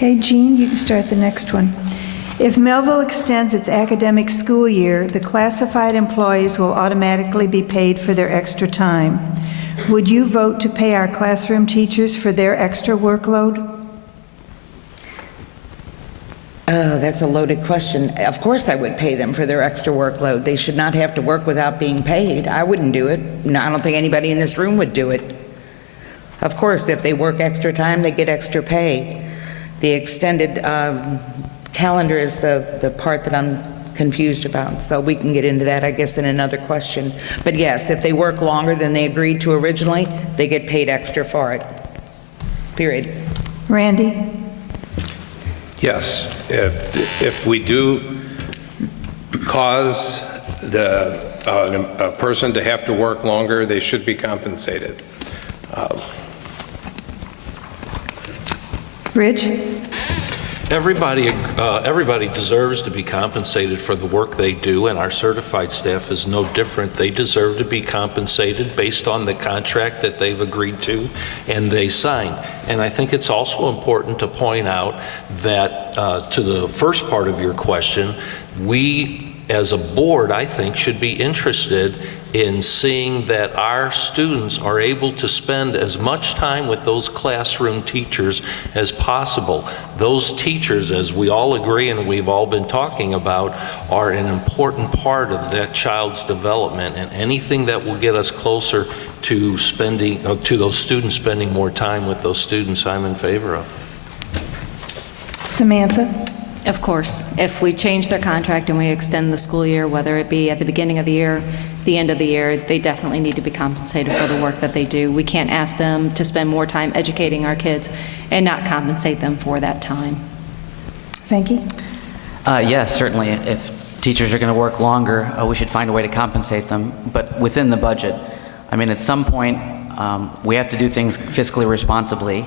Okay, Jean, you can start the next one. If Mehlville extends its academic school year, the classified employees will automatically be paid for their extra time. Would you vote to pay our classroom teachers for their extra workload? Oh, that's a loaded question. Of course I would pay them for their extra workload. They should not have to work without being paid. I wouldn't do it. No, I don't think anybody in this room would do it. Of course, if they work extra time, they get extra pay. The extended calendar is the part that I'm confused about, so we can get into that, I guess, in another question. But yes, if they work longer than they agreed to originally, they get paid extra for it. Period. Randy? Yes, if we do cause a person to have to work longer, they should be compensated. Rich? Everybody deserves to be compensated for the work they do, and our certified staff is no different. They deserve to be compensated based on the contract that they've agreed to and they signed. And I think it's also important to point out that to the first part of your question, we as a board, I think, should be interested in seeing that our students are able to spend as much time with those classroom teachers as possible. Those teachers, as we all agree and we've all been talking about, are an important part of that child's development, and anything that will get us closer to spending, to those students spending more time with those students, I'm in favor of. Samantha? Of course. If we change their contract and we extend the school year, whether it be at the beginning of the year, the end of the year, they definitely need to be compensated for the work that they do. We can't ask them to spend more time educating our kids and not compensate them for that time. Venky? Yes, certainly. If teachers are going to work longer, we should find a way to compensate them, but within the budget. I mean, at some point, we have to do things fiscally responsibly.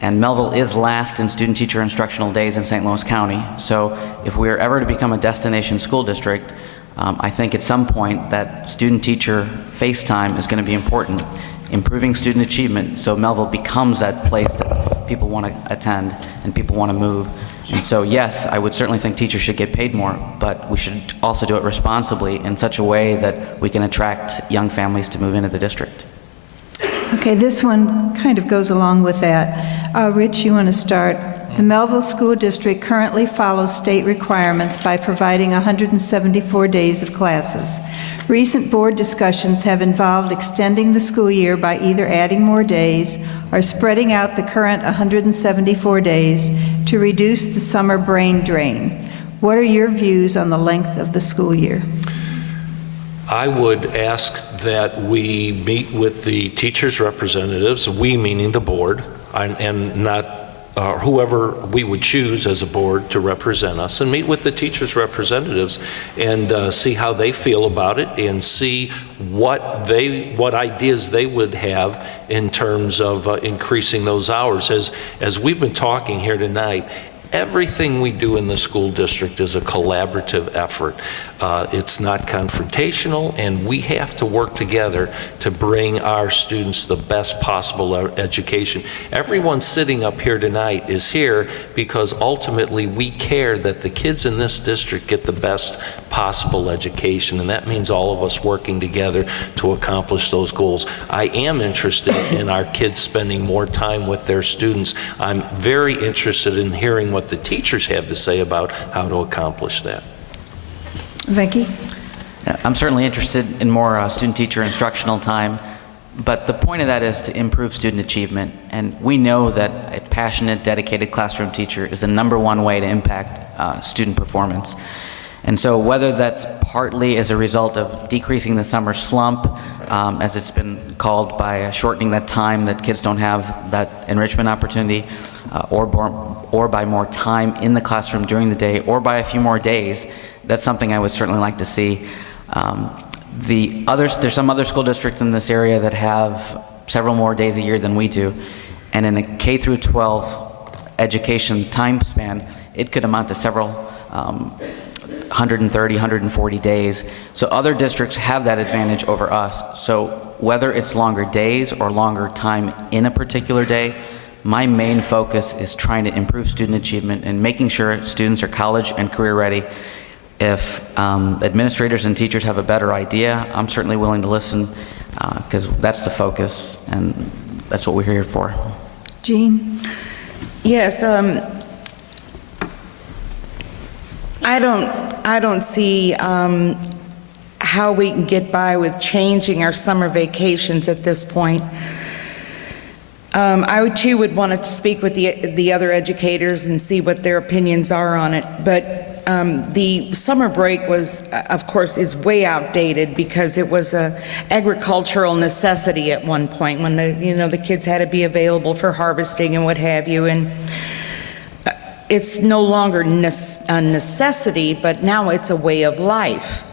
And Mehlville is last in student-teacher instructional days in St. Louis County. So if we are ever to become a destination school district, I think at some point that student-teacher face time is going to be important. Improving student achievement so Mehlville becomes that place that people want to attend and people want to move. And so yes, I would certainly think teachers should get paid more, but we should also do it responsibly in such a way that we can attract young families to move into the district. Okay, this one kind of goes along with that. Rich, you want to start? The Mehlville School District currently follows state requirements by providing 174 days of classes. Recent board discussions have involved extending the school year by either adding more days or spreading out the current 174 days to reduce the summer brain drain. What are your views on the length of the school year? I would ask that we meet with the teachers' representatives, we meaning the board, and not whoever we would choose as a board to represent us, and meet with the teachers' representatives and see how they feel about it and see what ideas they would have in terms of increasing those hours. As we've been talking here tonight, everything we do in the school district is a collaborative effort. It's not confrontational, and we have to work together to bring our students the best possible education. Everyone sitting up here tonight is here because ultimately we care that the kids in this district get the best possible education, and that means all of us working together to accomplish those goals. I am interested in our kids spending more time with their students. I'm very interested in hearing what the teachers have to say about how to accomplish that. Venky? I'm certainly interested in more student-teacher instructional time, but the point of that is to improve student achievement, and we know that a passionate, dedicated classroom teacher is the #1 way to impact student performance. And so whether that's partly as a result of decreasing the summer slump, as it's been called, by shortening that time that kids don't have that enrichment opportunity, or by more time in the classroom during the day, or by a few more days, that's something I would certainly like to see. There's some other school districts in this area that have several more days a year than we do, and in a K through 12 education time span, it could amount to several 130, 140 days. So other districts have that advantage over us. So whether it's longer days or longer time in a particular day, My main focus is trying to improve student achievement and making sure students are college and career ready. If administrators and teachers have a better idea, I'm certainly willing to listen, because that's the focus, and that's what we're here for. Jean? Yes, I don't see how we can get by with changing our summer vacations at this point. I too would want to speak with the other educators and see what their opinions are on it, but the summer break was, of course, is way outdated because it was a agricultural necessity at one point when the kids had to be available for harvesting and what have you, and it's no longer a necessity, but now it's a way of life,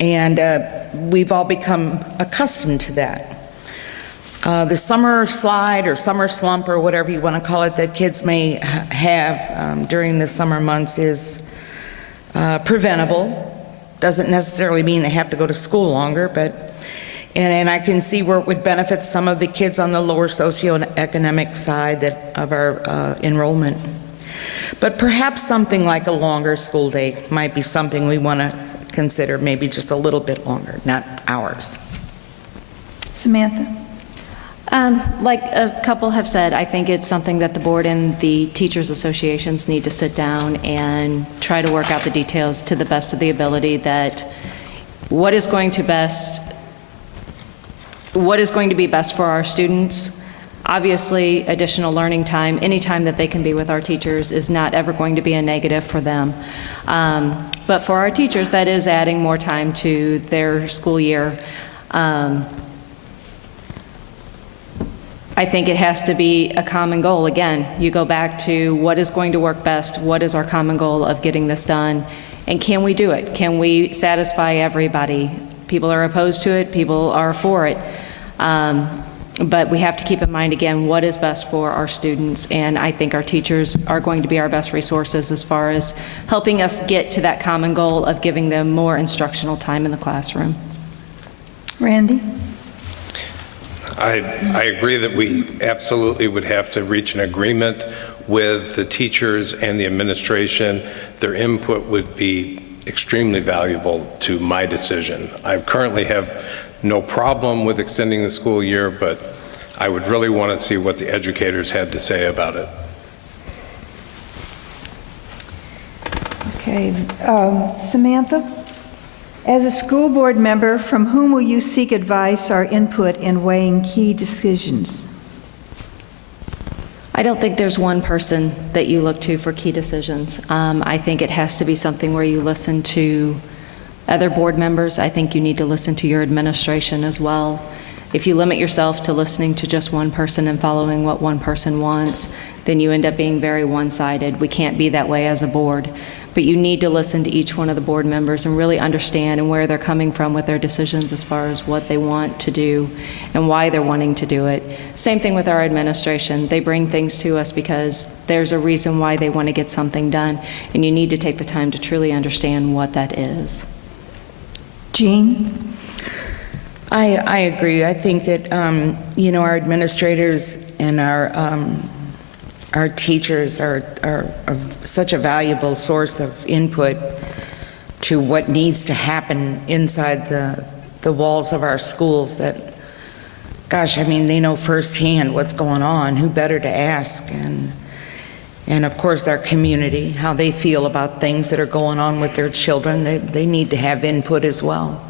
and we've all become accustomed to that. The summer slide or summer slump or whatever you want to call it that kids may have during the summer months is preventable. Doesn't necessarily mean they have to go to school longer, but and I can see where it would benefit some of the kids on the lower socioeconomic side of our enrollment. But perhaps something like a longer school day might be something we want to consider, maybe just a little bit longer, not hours. Samantha? Like a couple have said, I think it's something that the board and the teachers' associations need to sit down and try to work out the details to the best of the ability, that what is going to be best for our students. Obviously, additional learning time, any time that they can be with our teachers, is not ever going to be a negative for them. But for our teachers, that is adding more time to their school year. I think it has to be a common goal. Again, you go back to what is going to work best, what is our common goal of getting this done, and can we do it? Can we satisfy everybody? People are opposed to it, people are for it. But we have to keep in mind, again, what is best for our students, and I think our teachers are going to be our best resources as far as helping us get to that common goal of giving them more instructional time in the classroom. Randy? I agree that we absolutely would have to reach an agreement with the teachers and the administration. Their input would be extremely valuable to my decision. I currently have no problem with extending the school year, but I would really want to see what the educators had to say about it. Okay, Samantha? As a school board member, from whom will you seek advice or input in weighing key decisions? I don't think there's one person that you look to for key decisions. I think it has to be something where you listen to other board members. I think you need to listen to your administration as well. If you limit yourself to listening to just one person and following what one person wants, then you end up being very one-sided. We can't be that way as a board. But you need to listen to each one of the board members and really understand and where they're coming from with their decisions as far as what they want to do and why they're wanting to do it. Same thing with our administration. They bring things to us because there's a reason why they want to get something done, and you need to take the time to truly understand what that is. Jean? I agree. I think that, our administrators and our teachers are such a valuable source of input to what needs to happen inside the walls of our schools that, gosh, I mean, they know firsthand what's going on. Who better to ask? And of course, our community, how they feel about things that are going on with their children. They need to have input as well.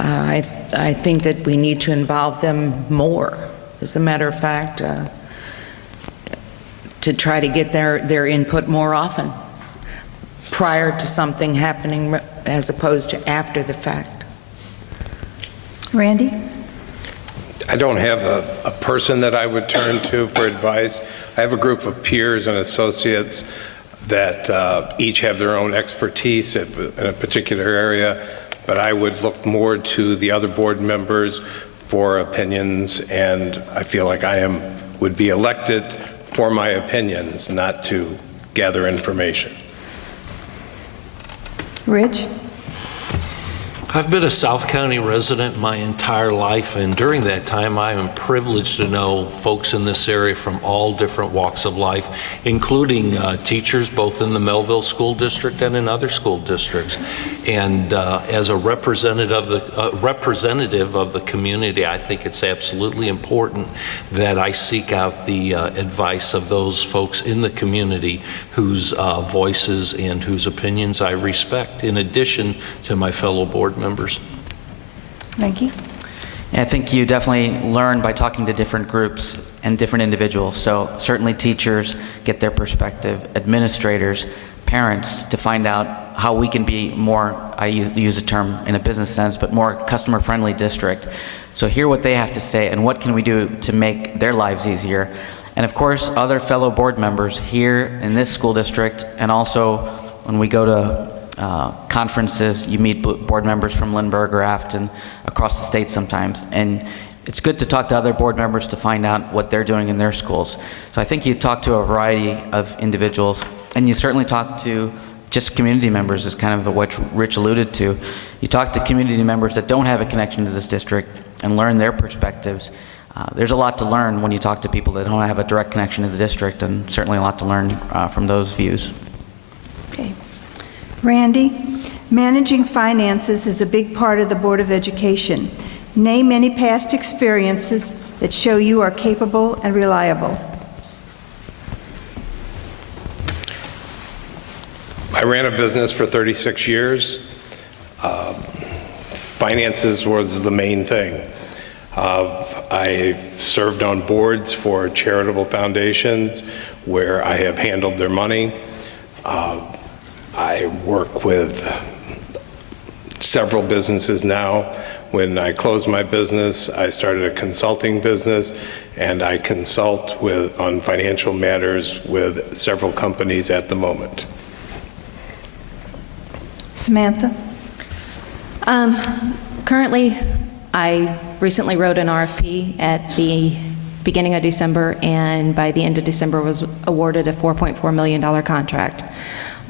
I think that we need to involve them more, as a matter of fact, to try to get their input more often, prior to something happening as opposed to after the fact. Randy? I don't have a person that I would turn to for advice. I have a group of peers and associates that each have their own expertise in a particular area, but I would look more to the other board members for opinions, and I feel like would be elected for my opinions, not to gather information. Rich? I've been a South County resident my entire life, and during that time, I am privileged to know folks in this area from all different walks of life, including teachers both in the Mehlville School District and in other school districts. And as a representative of the community, I think it's absolutely important that I seek out the advice of those folks in the community whose voices and whose opinions I respect, in addition to my fellow board members. Thank you. I think you definitely learn by talking to different groups and different individuals. So certainly teachers get their perspective, administrators, parents, to find out how we can be more, I use a term in a business sense, but more customer-friendly district. So hear what they have to say and what can we do to make their lives easier. And of course, other fellow board members here in this school district, and also when we go to conferences, you meet board members from Lindbergh or Afton across the state sometimes, and it's good to talk to other board members to find out what they're doing in their schools. So I think you talk to a variety of individuals, and you certainly talk to just community members, is kind of what Rich alluded to. You talk to community members that don't have a connection to this district and learn their perspectives. There's a lot to learn when you talk to people that don't have a direct connection to the district, and certainly a lot to learn from those views. Okay. Randy, managing finances is a big part of the Board of Education. Name any past experiences that show you are capable and reliable. I ran a business for 36 years. Finances was the main thing. I served on boards for charitable foundations where I have handled their money. I work with several businesses now. When I closed my business, I started a consulting business, and I consult on financial matters with several companies at the moment. Samantha? Currently, I recently wrote an RFP at the beginning of December, and by the end of December was awarded a $4.4 million contract.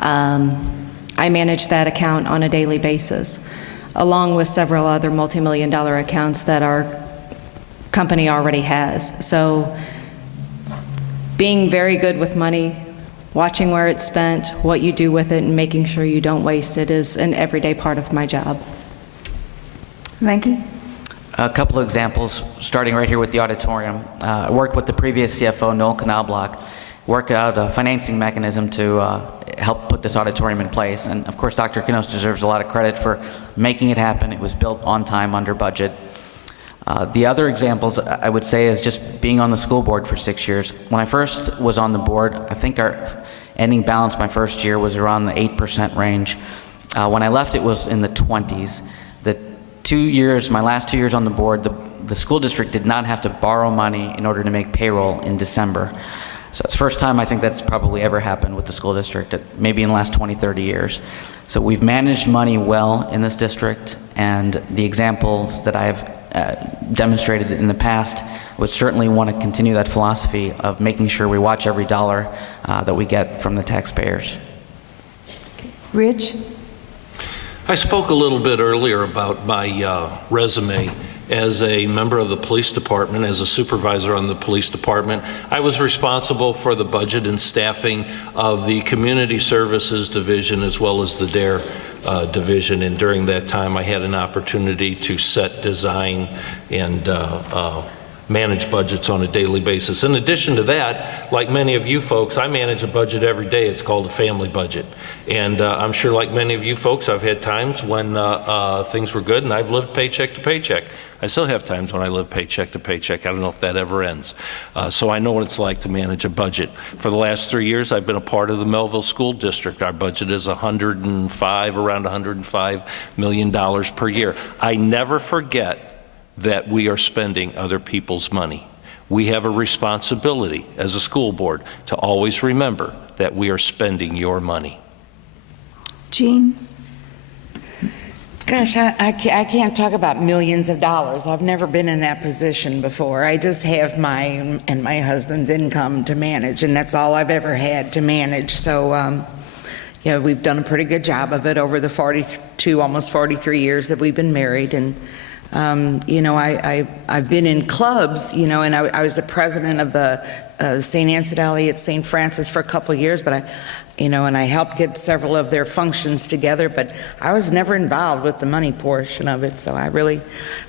I manage that account on a daily basis, along with several other multi-million-dollar accounts that our company already has. So being very good with money, watching where it's spent, what you do with it, and making sure you don't waste it is an everyday part of my job. Venki? A couple of examples, starting right here with the auditorium. I worked with the previous CFO, Noel Canalblock, work out a financing mechanism to help put this auditorium in place. And of course, Dr. Knos deserves a lot of credit for making it happen. It was built on time, under budget. The other examples I would say is just being on the school board for 6 years. When I first was on the board, I think our ending balance my first year was around the 8% range. When I left, it was in the 20s. My last 2 years on the board, the school district did not have to borrow money in order to make payroll in December. So it's the first time I think that's probably ever happened with the school district, maybe in the last 20, 30 years. So we've managed money well in this district, and the examples that I have demonstrated in the past would certainly want to continue that philosophy of making sure we watch every dollar that we get from the taxpayers. Rich? I spoke a little bit earlier about my resume. As a member of the police department, as a supervisor on the police department, I was responsible for the budget and staffing of the community services division as well as the DARE division. And during that time, I had an opportunity to set, design, and manage budgets on a daily basis. In addition to that, like many of you folks, I manage a budget every day. It's called a family budget. And I'm sure like many of you folks, I've had times when things were good and I've lived paycheck to paycheck. I still have times when I live paycheck to paycheck. I don't know if that ever ends. So I know what it's like to manage a budget. For the last 3 years, I've been a part of the Mehlville School District. Our budget is around $105 million per year. I never forget that we are spending other people's money. We have a responsibility as a school board to always remember that we are spending your money. Jean? Gosh, I can't talk about millions of dollars. I've never been in that position before. I just have mine and my husband's income to manage, and that's all I've ever had to manage. So, yeah, we've done a pretty good job of it over the 42, almost 43 years that we've been married. And, you know, I've been in clubs, you know, and I was the president of the St. Anne at St. Francis for a couple of years, but you know, and I helped get several of their functions together, but I was never involved with the money portion of it, so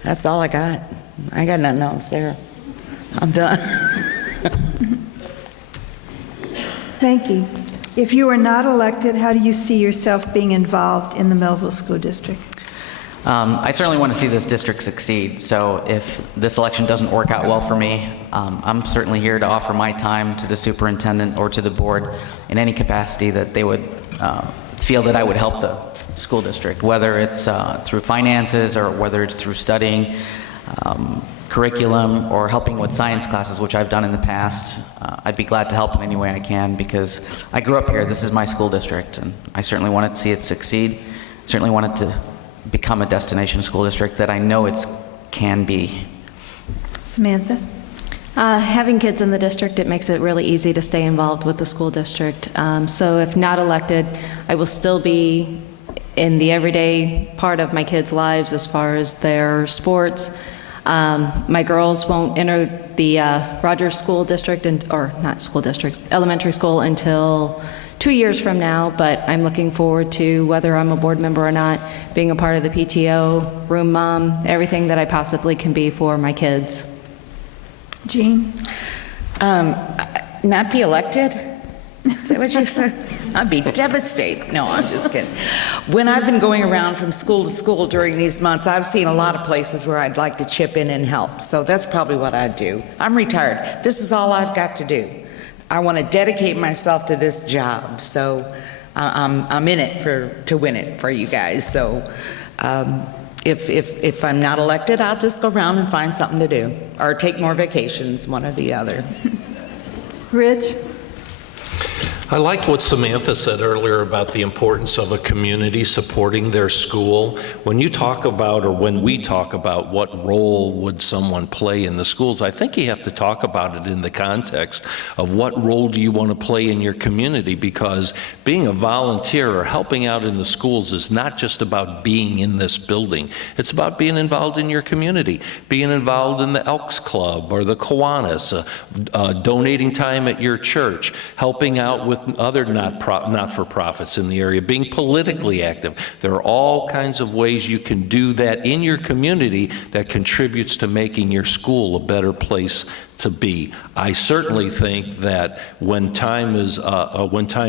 that's all I got. I got nothing else there. I'm done. Thank you. If you are not elected, how do you see yourself being involved in the Mehlville School District? I certainly want to see this district succeed, so if this election doesn't work out well for me, I'm certainly here to offer my time to the superintendent or to the board in any capacity that they would feel that I would help the school district, whether it's through finances or whether it's through studying curriculum or helping with science classes, which I've done in the past. I'd be glad to help in any way I can because I grew up here. This is my school district, and I certainly want to see it succeed. Certainly want it to become a destination school district that I know it can be. Samantha? Having kids in the district, it makes it really easy to stay involved with the school district. So if not elected, I will still be in the everyday part of my kids' lives as far as their sports. My girls won't enter the Rogers School District, or not school district, elementary school until 2 years from now, but I'm looking forward to, whether I'm a board member or not, being a part of the PTO, room mom, everything that I possibly can be for my kids. Jean? Not be elected? Is that what you said? I'd be devastated. No, I'm just kidding. When I've been going around from school to school during these months, I've seen a lot of places where I'd like to chip in and help. So that's probably what I'd do. I'm retired. This is all I've got to do. I want to dedicate myself to this job. So I'm in it to win it for you guys. So if I'm not elected, I'll just go around and find something to do or take more vacations, one or the other. Rich? I liked what Samantha said earlier about the importance of a community supporting their school. When you talk about, or when we talk about what role would someone play in the schools, I think you have to talk about it in the context of what role do you want to play in your community, because being a volunteer or helping out in the schools is not just about being in this building. It's about being involved in your community, being involved in the Elks Club or the Kiwanis, donating time at your church, helping out with other not-for-profits in the area, being politically active. There are all kinds of ways you can do that in your community that contributes to making your school a better place to be. I certainly think that when time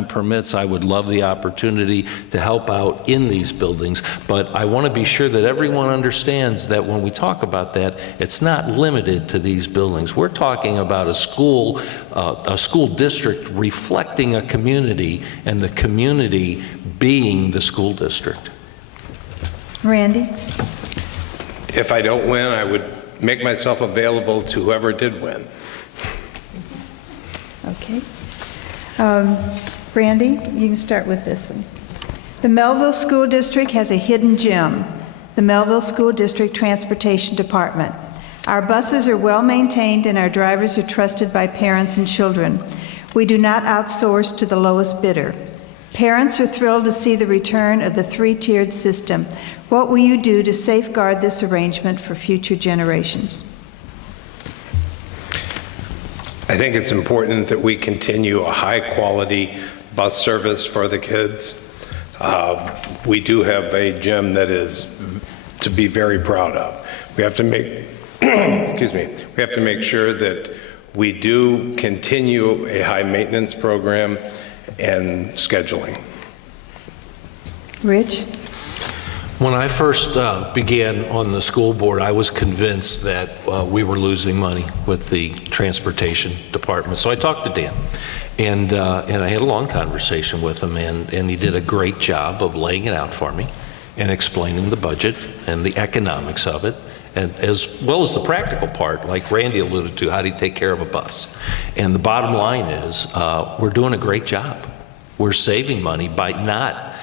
permits, I would love the opportunity to help out in these buildings, but I want to be sure that everyone understands that when we talk about that, it's not limited to these buildings. We're talking about a school district reflecting a community, and the community being the school district. Randy? If I don't win, I would make myself available to whoever did win. Okay. Brandy, you can start with this one. The Mehlville School District has a hidden gem, the Mehlville School District Transportation Department. Our buses are well maintained and our drivers are trusted by parents and children. We do not outsource to the lowest bidder. Parents are thrilled to see the return of the three-tiered system. What will you do to safeguard this arrangement for future generations? I think it's important that we continue a high-quality bus service for the kids. We do have a gym that is to be very proud of. We have to make, excuse me, we have to make sure that we do continue a high-maintenance program and scheduling. Rich? When I first began on the school board, I was convinced that we were losing money with the transportation department. So I talked to Dan, and I had a long conversation with him, and he did a great job of laying it out for me and explaining the budget and the economics of it, and as well as the practical part, like Randy alluded to, how do you take care of a bus? And the bottom line is we're doing a great job. We're saving money by not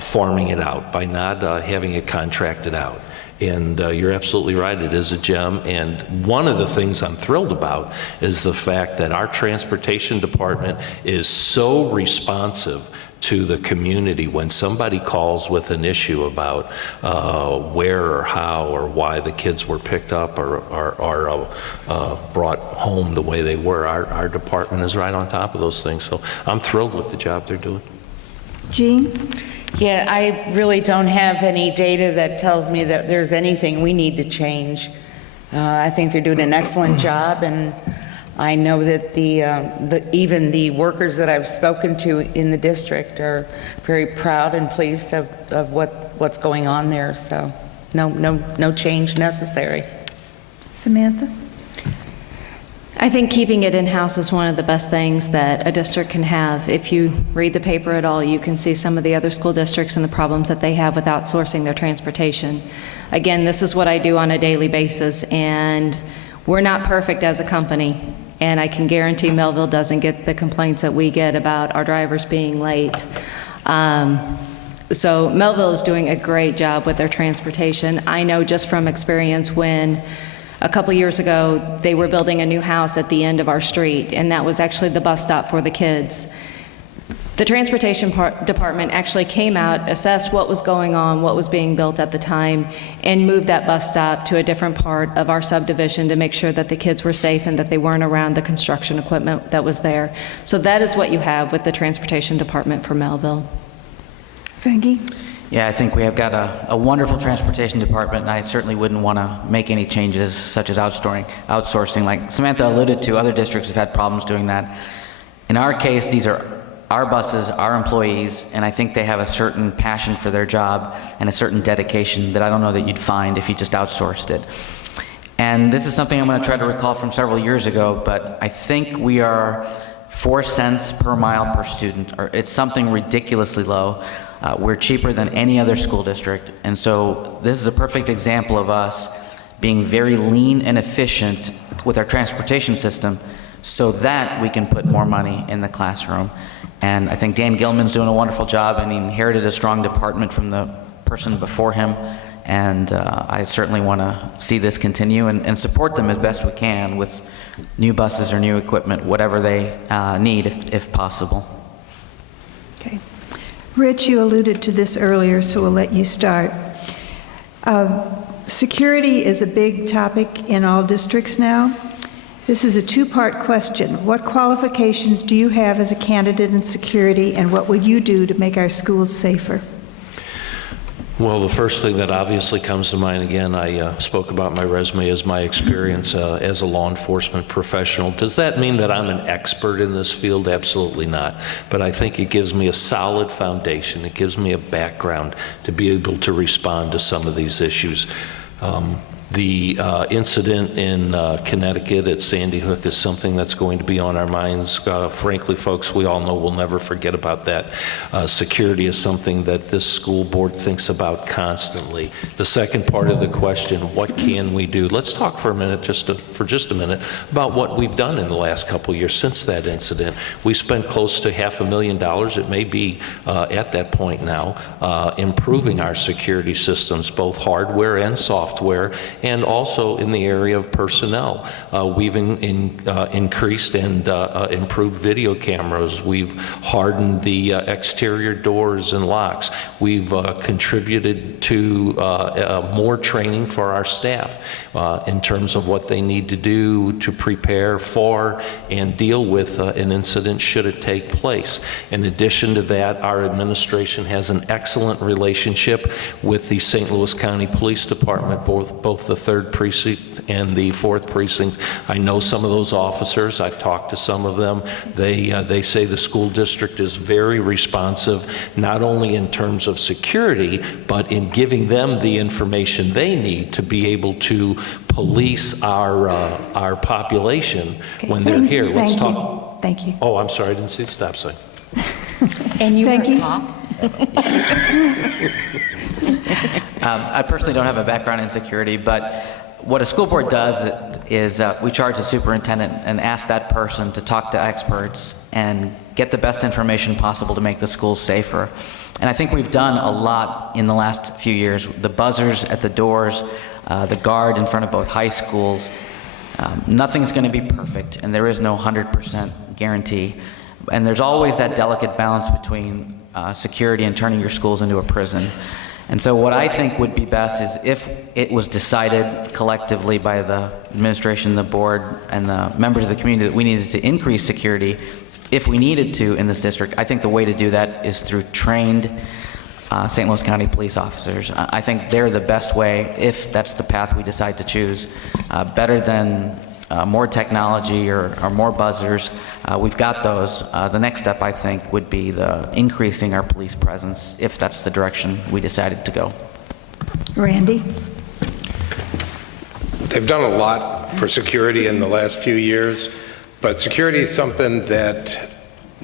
farming it out, by not having it contracted out. And you're absolutely right, it is a gem. And one of the things I'm thrilled about is the fact that our transportation department is so responsive to the community when somebody calls with an issue about where or how or why the kids were picked up or brought home the way they were. Our department is right on top of those things. So I'm thrilled with the job they're doing. Jean? Yeah, I really don't have any data that tells me that there's anything we need to change. I think they're doing an excellent job, and I know that even the workers that I've spoken to in the district are very proud and pleased of what's going on there. So no change necessary. Samantha? I think keeping it in-house is one of the best things that a district can have. If you read the paper at all, you can see some of the other school districts and the problems that they have with outsourcing their transportation. Again, this is what I do on a daily basis, and we're not perfect as a company, and I can guarantee Mehlville doesn't get the complaints that we get about our drivers being late. So Mehlville is doing a great job with their transportation. I know just from experience when a couple years ago, they were building a new house at the end of our street, and that was actually the bus stop for the kids. The transportation department actually came out, assessed what was going on, what was being built at the time, and moved that bus stop to a different part of our subdivision to make sure that the kids were safe and that they weren't around the construction equipment that was there. So that is what you have with the transportation department for Mehlville. Frankie? Yeah, I think we have got a wonderful transportation department, and I certainly wouldn't want to make any changes such as outsourcing. Like Samantha alluded to, other districts have had problems doing that. In our case, these are our buses, our employees, and I think they have a certain passion for their job and a certain dedication that I don't know that you'd find if you just outsourced it. And this is something I'm going to try to recall from several years ago, but I think we are 4 cents per mile per student, or it's something ridiculously low. We're cheaper than any other school district, and so this is a perfect example of us being very lean and efficient with our transportation system so that we can put more money in the classroom. And I think Dan Gilman's doing a wonderful job, and he inherited a strong department from the person before him, and I certainly want to see this continue and support them as best we can with new buses or new equipment, whatever they need if possible. Okay. Rich, you alluded to this earlier, so we'll let you start. Security is a big topic in all districts now. This is a two-part question. What qualifications do you have as a candidate in security, and what would you do to make our schools safer? Well, the first thing that obviously comes to mind, again, I spoke about my resume as my experience as a law enforcement professional. Does that mean that I'm an expert in this field? Absolutely not. But I think it gives me a solid foundation. It gives me a background to be able to respond to some of these issues. The incident in Connecticut at Sandy Hook is something that's going to be on our minds. Frankly, folks, we all know we'll never forget about that. Security is something that this school board thinks about constantly. The second part of the question, what can we do? Let's talk for a minute, for just a minute, about what we've done in the last couple of years since that incident. We spent close to $500,000, it may be at that point now, improving our security systems, both hardware and software, and also in the area of personnel. We've increased and improved video cameras. We've hardened the exterior doors and locks. We've contributed to more training for our staff in terms of what they need to do to prepare for and deal with an incident should it take place. In addition to that, our administration has an excellent relationship with the St. Louis County Police Department, both the 3rd Precinct and the 4th Precinct. I know some of those officers. I've talked to some of them. They say the school district is very responsive, not only in terms of security, but in giving them the information they need to be able to police our population when they're here. Let's talk. Thank you. Oh, I'm sorry, I didn't see the stop sign. And you Thank you. I personally don't have a background in security, but what a school board does is we charge the superintendent and ask that person to talk to experts and get the best information possible to make the schools safer. And I think we've done a lot in the last few years. The buzzers at the doors, the guard in front of both high schools. Nothing's going to be perfect, and there is no 100% guarantee. And there's always that delicate balance between security and turning your schools into a prison. And so what I think would be best is if it was decided collectively by the administration, the board, and the members of the community that we needed to increase security, if we needed to in this district, I think the way to do that is through trained St. Louis County police officers. I think they're the best way, if that's the path we decide to choose, better than more technology or more buzzers. We've got those. The next step, I think, would be the increasing our police presence, if that's the direction we decided to go. Randy? They've done a lot for security in the last few years, but security is something that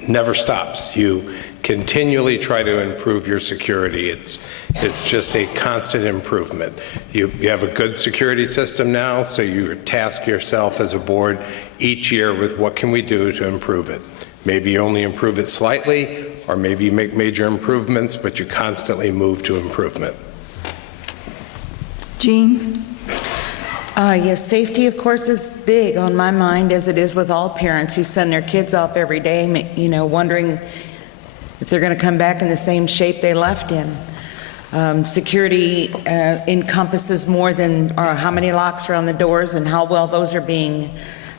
never stops. You continually try to improve your security. It's just a constant improvement. You have a good security system now, so you task yourself as a board each year with what can we do to improve it. Maybe you only improve it slightly, or maybe you make major improvements, but you constantly move to improvement. Jean? Yes, safety, of course, is big on my mind, as it is with all parents who send their kids off every day, wondering if they're going to come back in the same shape they left in. Security encompasses more than how many locks are on the doors and how well those are being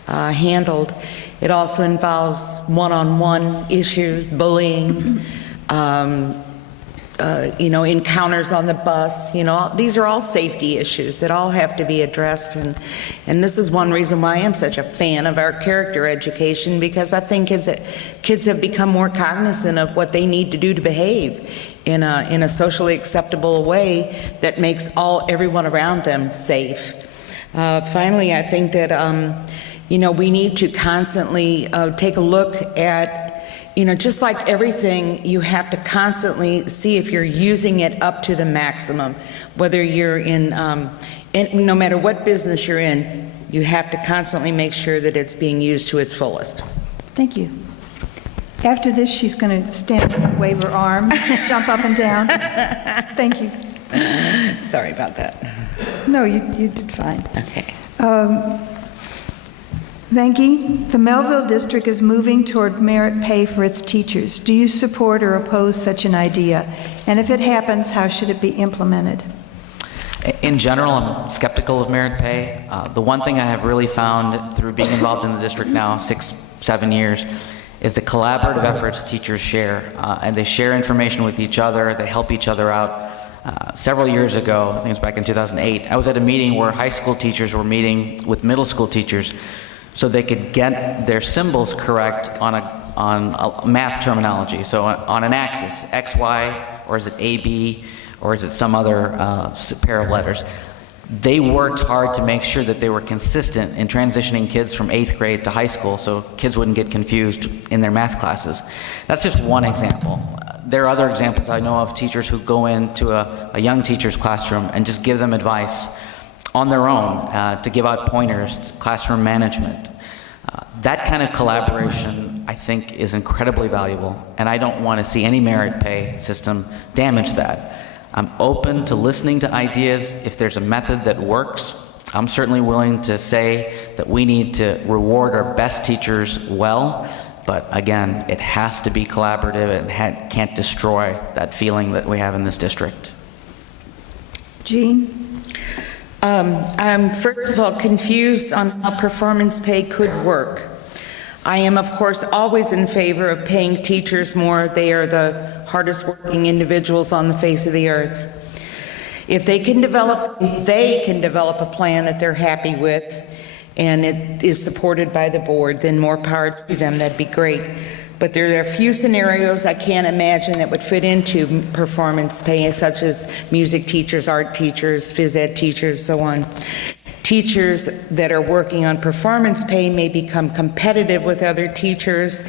handled. It also involves one-on-one issues, bullying, encounters on the bus. These are all safety issues that all have to be addressed, and this is one reason why I am such a fan of our character education, because I think kids have become more cognizant of what they need to do to behave in a socially acceptable way that makes everyone around them safe. Finally, I think that we need to constantly take a look at, just like everything, you have to constantly see if you're using it up to the maximum. Whether you're no matter what business you're in, you have to constantly make sure that it's being used to its fullest. Thank you. After this, she's going to stand and wave her arms, jump up and down. Thank you. Sorry about that. No, you did fine. Okay. Venki, the Mehlville district is moving toward merit pay for its teachers. Do you support or oppose such an idea? And if it happens, how should it be implemented? In general, I'm skeptical of merit pay. The one thing I have really found through being involved in the district now 6-7 years is the collaborative efforts teachers share, and they share information with each other, they help each other out. Several years ago, I think it was back in 2008, I was at a meeting where high school teachers were meeting with middle school teachers so they could get their symbols correct on a math terminology. So on an axis, X, Y, or is it A, B, or is it some other pair of letters? They worked hard to make sure that they were consistent in transitioning kids from 8th grade to high school so kids wouldn't get confused in their math classes. That's just one example. There are other examples I know of teachers who go into a young teacher's classroom and just give them advice on their own to give out pointers, classroom management. That kind of collaboration, I think, is incredibly valuable, and I don't want to see any merit pay system damage that. I'm open to listening to ideas. If there's a method that works, I'm certainly willing to say that we need to reward our best teachers well, but again, it has to be collaborative and can't destroy that feeling that we have in this district. Jean? I'm first of all confused on how performance pay could work. I am, of course, always in favor of paying teachers more. They are the hardest working individuals on the face of the earth. If they can develop a plan that they're happy with and it is supported by the board, then more power to them. That'd be great. But there are a few scenarios I can't imagine that would fit into performance pay, such as music teachers, art teachers, phys ed teachers, so on. Teachers that are working on performance pay may become competitive with other teachers.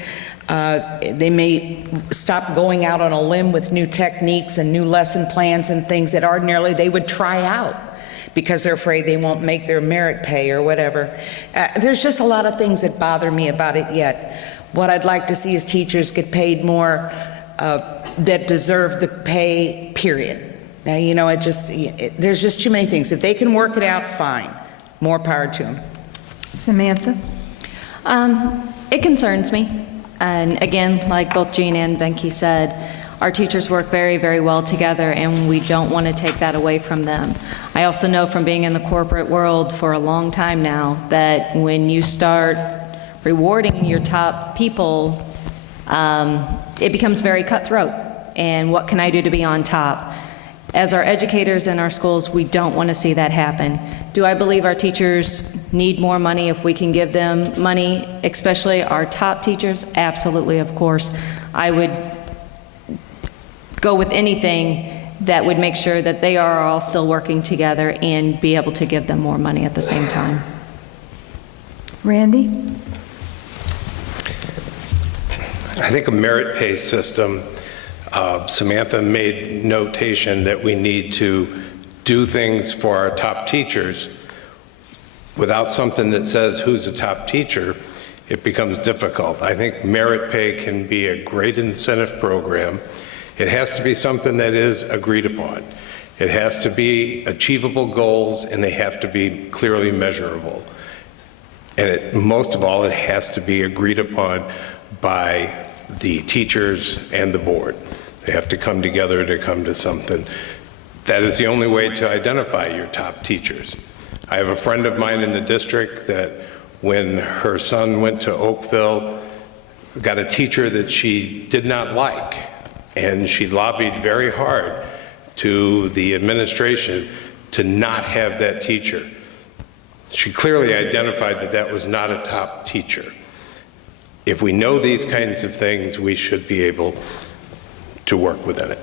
They may stop going out on a limb with new techniques and new lesson plans and things that ordinarily they would try out because they're afraid they won't make their merit pay or whatever. There's just a lot of things that bother me about it yet. What I'd like to see is teachers get paid more that deserve the pay, period. Now, there's just too many things. If they can work it out, fine. More power to them. Samantha? It concerns me. And again, like both Jean and Benke said, our teachers work very, very well together, and we don't want to take that away from them. I also know from being in the corporate world for a long time now that when you start rewarding your top people, it becomes very cutthroat. And what can I do to be on top? As our educators in our schools, we don't want to see that happen. Do I believe our teachers need more money if we can give them money, especially our top teachers? Absolutely, of course. I would go with anything that would make sure that they are all still working together and be able to give them more money at the same time. Randy? I think a merit pay system, Samantha made notation that we need to do things for our top teachers. Without something that says who's a top teacher, it becomes difficult. I think merit pay can be a great incentive program. It has to be something that is agreed upon. It has to be achievable goals, and they have to be clearly measurable. And most of all, it has to be agreed upon by the teachers and the board. They have to come together to come to something. That is the only way to identify your top teachers. I have a friend of mine in the district that when her son went to Oakville, got a teacher that she did not like, and she lobbied very hard to the administration to not have that teacher. She clearly identified that that was not a top teacher. If we know these kinds of things, we should be able to work within it.